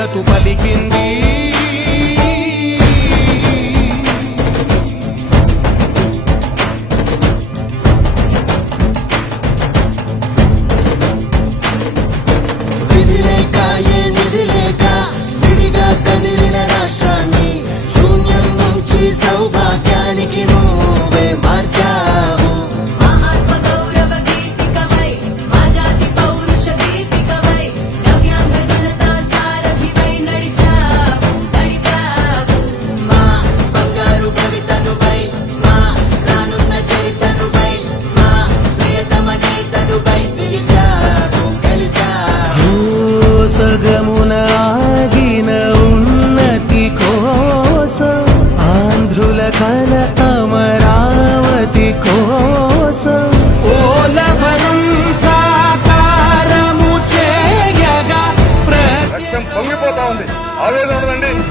మద్దతు పలికింది. ఆవేదం పొంగిపోతా ఉంది. ఆవేదన ఉందండి